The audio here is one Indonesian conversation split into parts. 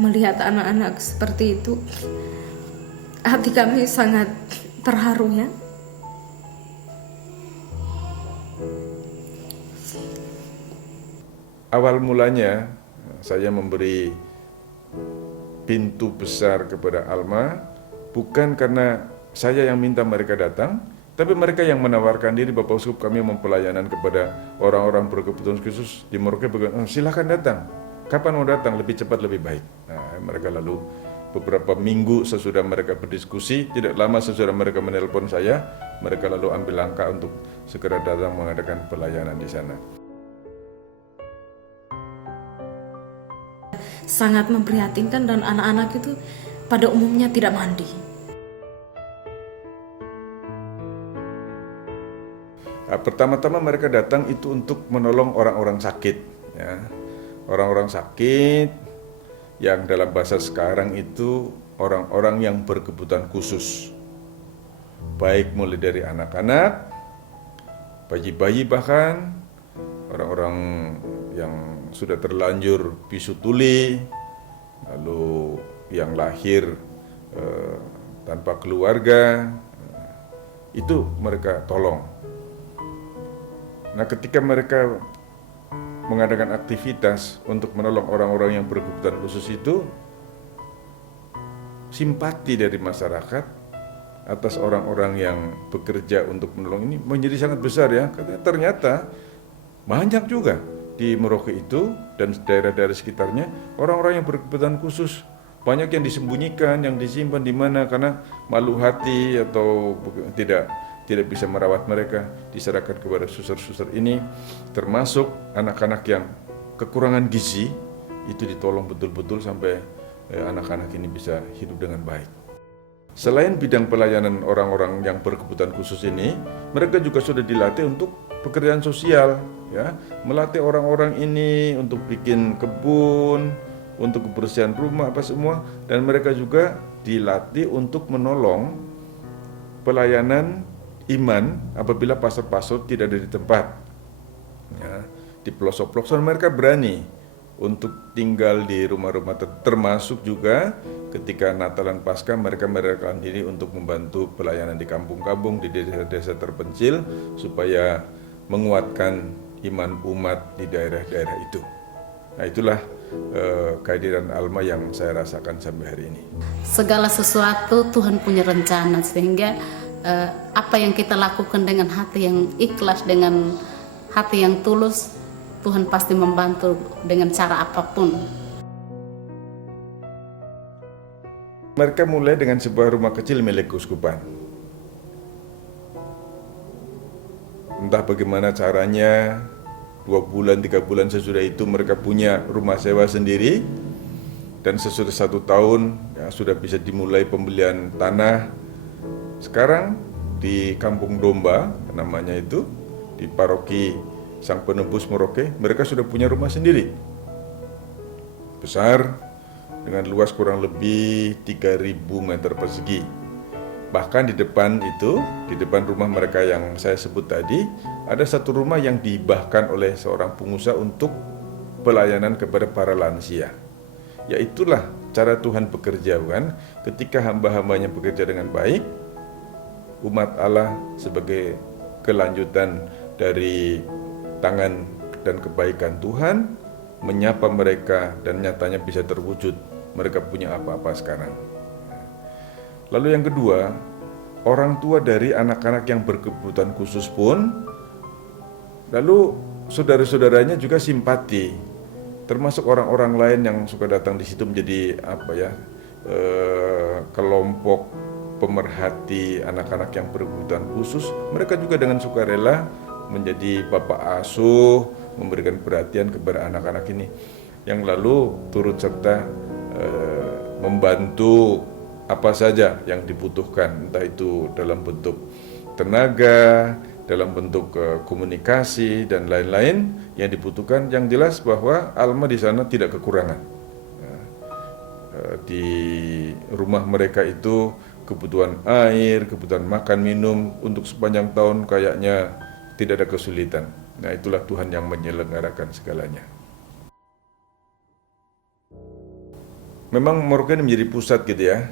melihat anak-anak seperti itu, hati kami sangat terharu ya. Awal mulanya saya memberi pintu besar kepada Alma bukan karena saya yang minta mereka datang, tapi mereka yang menawarkan diri. Bapak Uskup, kami mempelayanan kepada orang-orang berkebutuhan khusus di Merauke, silahkan datang. Kapan mau datang? Lebih cepat lebih baik. Nah, mereka lalu beberapa minggu sesudah mereka berdiskusi, tidak lama sesudah mereka menelpon saya, mereka lalu ambil langkah untuk segera datang mengadakan pelayanan di sana. Sangat memprihatinkan, dan anak-anak itu pada umumnya tidak mandi. Nah, pertama-tama mereka datang itu untuk menolong orang-orang sakit, ya. Orang-orang sakit yang dalam bahasa sekarang itu orang-orang yang berkebutuhan khusus, baik mulai dari anak-anak, bayi-bayi, bahkan orang-orang yang sudah terlanjur bisu tuli, lalu yang lahir tanpa keluarga, itu mereka tolong. Nah, ketika mereka mengadakan aktivitas untuk menolong orang-orang yang berkebutuhan khusus itu, simpati dari masyarakat atas orang-orang yang bekerja untuk menolong ini menjadi sangat besar ya. Ternyata banyak juga di Merauke itu dan daerah-daerah sekitarnya orang-orang yang berkebutuhan khusus. Banyak yang disembunyikan, yang disimpan di mana karena malu hati atau tidak bisa merawat mereka, diserahkan kepada suster-suster ini, termasuk anak-anak yang kekurangan gizi, itu ditolong betul-betul sampai anak-anak ini bisa hidup dengan baik. Selain bidang pelayanan orang-orang yang berkebutuhan khusus ini, mereka juga sudah dilatih untuk pekerjaan sosial, ya, melatih orang-orang ini untuk bikin kebun, untuk kebersihan rumah apa semua, dan mereka juga dilatih untuk menolong pelayanan iman apabila pastor-pastor tidak ada di tempat, ya, di pelosok-pelosok mereka berani untuk tinggal di rumah-rumah, termasuk juga ketika Natal dan Paskah mereka merelakan diri untuk membantu pelayanan di kampung-kampung, di desa-desa terpencil supaya menguatkan iman umat di daerah-daerah itu. Nah, itulah kehadiran Alma yang saya rasakan sampai hari ini. Segala sesuatu Tuhan punya rencana, sehingga apa yang kita lakukan dengan hati yang ikhlas, dengan hati yang tulus, Tuhan pasti membantu dengan cara apapun. Mereka mulai dengan sebuah rumah kecil milik keuskupan. Entah bagaimana caranya, 2 bulan, 3 bulan sesudah itu mereka punya rumah sewa sendiri, dan sesudah 1 tahun ya, sudah bisa dimulai pembelian tanah. Sekarang di Kampung Domba namanya itu, di paroki Sang Penebus Merauke, mereka sudah punya rumah sendiri. Besar, dengan luas kurang lebih 3.000 meter persegi. Bahkan di depan itu, di depan rumah mereka yang saya sebut tadi, ada satu rumah yang dihibahkan oleh seorang pengusaha untuk pelayanan kepada para lansia. Ya, itulah cara Tuhan bekerja, bukan? Ketika hamba-hambanya bekerja dengan baik, umat Allah sebagai kelanjutan dari tangan dan kebaikan Tuhan menyapa mereka, dan nyatanya bisa terwujud mereka punya apa-apa sekarang. Lalu yang kedua, orang tua dari anak-anak yang berkebutuhan khusus pun, lalu saudara-saudaranya juga simpati, termasuk orang-orang lain yang suka datang di situ menjadi kelompok pemerhati anak-anak yang berkebutuhan khusus. Mereka juga dengan sukarela menjadi bapak asuh, memberikan perhatian kepada anak-anak ini, yang lalu turut serta membantu apa saja yang dibutuhkan, entah itu dalam bentuk tenaga, dalam bentuk komunikasi dan lain-lain yang dibutuhkan. Yang jelas bahwa Alma di sana tidak kekurangan. Di rumah mereka itu kebutuhan air, kebutuhan makan minum untuk sepanjang tahun kayaknya tidak ada kesulitan. Nah, itulah Tuhan yang menyelenggarakan segalanya. memang Merauke ini menjadi pusat gitu ya.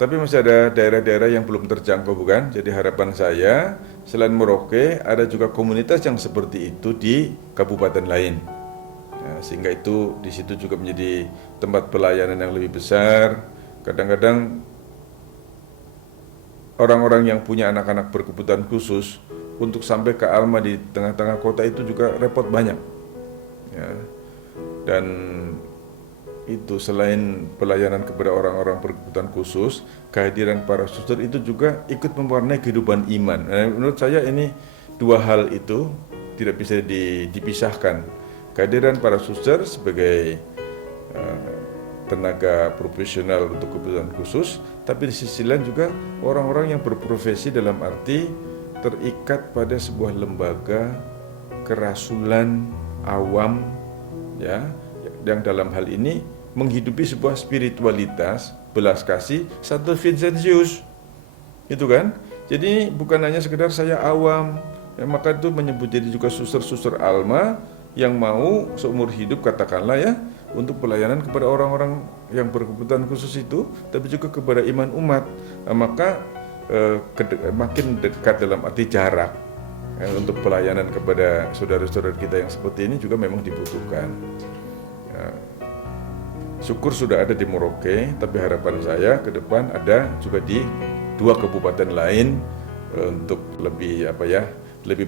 Tapi masih ada daerah-daerah yang belum terjangkau bukan? Jadi harapan saya selain Merauke ada juga komunitas yang seperti itu di kabupaten lain. Ya, sehingga itu di situ juga menjadi tempat pelayanan yang lebih besar. Kadang-kadang orang-orang yang punya anak-anak berkebutuhan khusus untuk sampai ke Alma di tengah-tengah kota itu juga repot banyak. Ya. Dan itu selain pelayanan kepada orang-orang berkebutuhan khusus, kehadiran para suster itu juga ikut mewarnai kehidupan iman. Nah, menurut saya ini dua hal itu tidak bisa dipisahkan. Kehadiran para suster sebagai tenaga profesional untuk kebutuhan khusus, tapi di sisi lain juga orang-orang yang berprofesi dalam arti terikat pada sebuah lembaga kerasulan awam, ya, yang dalam hal ini menghidupi sebuah spiritualitas belas kasih Santo Vincentius, itu kan? Jadi bukan hanya sekedar saya awam, ya, maka itu menyebut jadi juga suster-suster Alma yang mau seumur hidup katakanlah ya untuk pelayanan kepada orang-orang yang berkebutuhan khusus itu, tapi juga kepada iman umat. Nah, maka makin dekat dalam arti jarak ya, untuk pelayanan kepada saudara-saudara kita yang seperti ini juga memang dibutuhkan. Ya, syukur sudah ada di Merauke, tapi harapan saya ke depan ada juga di 2 kabupaten lain untuk lebih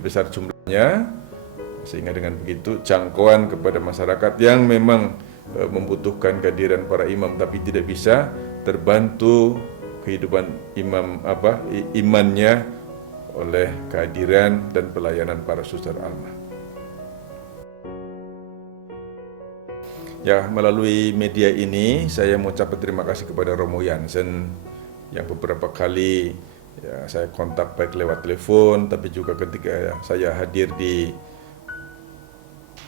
besar jumlahnya, sehingga dengan begitu jangkauan kepada masyarakat yang memang membutuhkan kehadiran para imam tapi tidak bisa terbantu kehidupan imannya oleh kehadiran dan pelayanan para suster Alma. Ya, melalui media ini saya mau ucapkan terima kasih kepada Romo Jansen yang beberapa kali ya, saya kontak baik lewat telepon, tapi juga ketika saya hadir di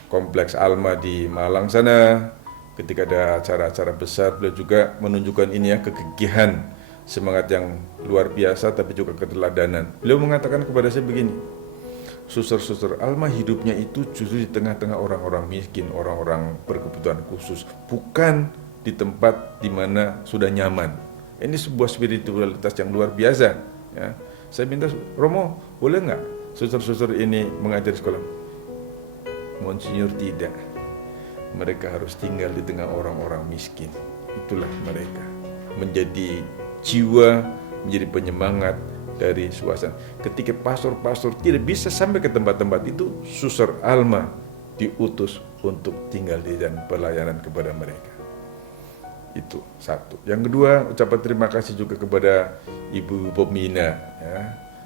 Kompleks Alma di Malang sana, ketika ada acara-acara besar, beliau juga menunjukkan ini ya, kegigihan, semangat yang luar biasa, tapi juga keteladanan. Beliau mengatakan kepada saya begini, suster-suster Alma hidupnya itu justru di tengah-tengah orang-orang miskin, orang-orang berkebutuhan khusus, bukan di tempat di mana sudah nyaman. Ini sebuah spiritualitas yang luar biasa. Ya. Saya minta, Romo, boleh nggak suster-suster ini mengajar di sekolah? Monsinyur, tidak. Mereka harus tinggal di tengah orang-orang miskin. Itulah mereka. Menjadi jiwa, menjadi penyemangat dari suasana. Ketika pastor-pastor tidak bisa sampai ke tempat-tempat itu, suster Alma diutus untuk tinggal di dan pelayanan kepada mereka. Itu satu. Yang kedua, ucapan terima kasih juga kepada Ibu Pembina. Ya.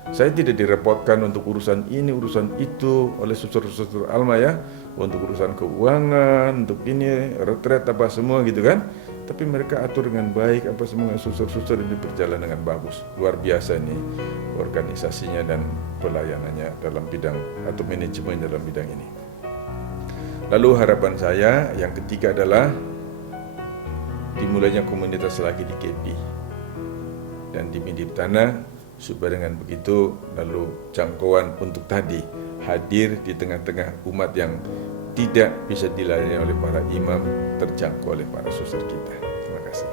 Saya tidak direpotkan untuk urusan ini, urusan itu oleh suster-suster Alma ya, untuk urusan keuangan, untuk ini, retret apa semua gitu kan. Tapi mereka atur dengan baik, apa semua suster-suster ini berjalan dengan bagus. Luar biasa nih organisasinya dan pelayanannya dalam bidang atau manajemen dalam bidang ini. Lalu harapan saya yang ketiga adalah dimulainya komunitas lagi di KB dan di Midip Tanah, supaya dengan begitu lalu jangkauan untuk tadi hadir di tengah-tengah umat yang tidak bisa dilayani oleh para imam terjangkau oleh para suster kita. Terima kasih.